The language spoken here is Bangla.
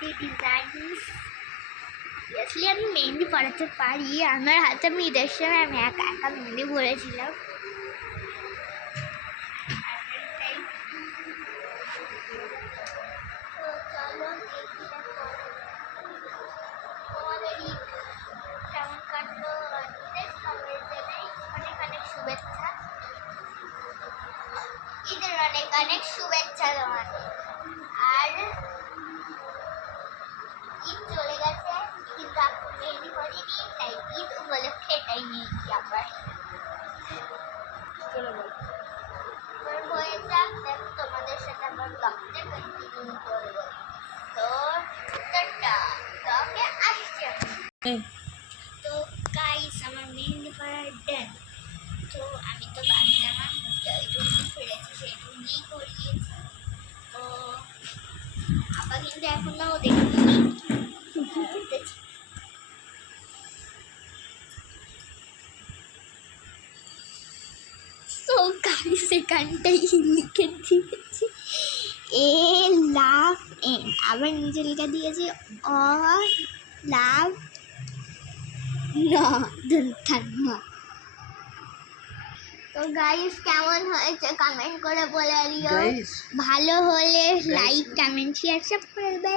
মেহেন্দি ডিজাইন আসলে আমি মেহেন্দি পড়াতে পারি। আমার হাতে আমি ঈদের সময় আমি একা একা মেহেন্দি পড়েছিলাম। কেমন কাটলো অনেক অনেক শুভেচ্ছা, ঈদের অনেক অনেক শুভেচ্ছা তোমাকে। আর ঈদ চলে গেছে কিন্তু এখন মেহেন্দি করিনি, তাই ঈদ উপলক্ষে এটাই নিয়েছি আবার। হয়ে যাক, দেখ তোমাদের সাথে আমার ব্লগটা কন্টিনিউ করবো। তো টাটা, ব্লগে আসছি আমি। তো গাইস আমার মেহেন্দি করার ডান। তো আমি তো বাচ্চা মানুষ, যেটুকুনি ফেলেছি সেটুকুনি করিয়েছি। তো আপা কিন্তু এখনো দেখিনি। তো গাইস এখানটাই লিখে দিয়েছি এ লাভ এন্ড, আবার নিচে লিখে দিয়েছি অ লাভ না। তো গাইস কেমন হয়েছে কমেন্ট করে বলে দিও। ভালো হলে লাইক কমেন্ট শেয়ার সব করবে।